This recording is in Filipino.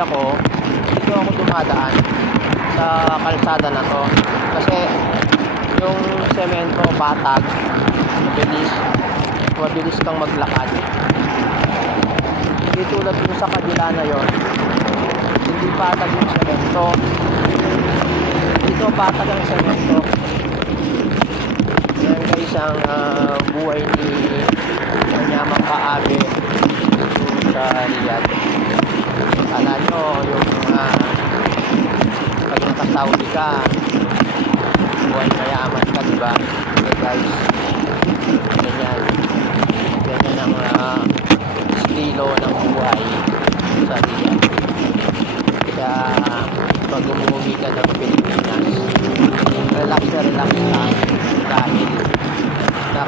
ako, dito ako dumadaan sa kalsada na to. Kasi yung semento patag, mabilis kang maglakad. Hindi tulad dun sa kabila na yon, hindi patag yung semento. Dito patag ang semento. Yan guys ang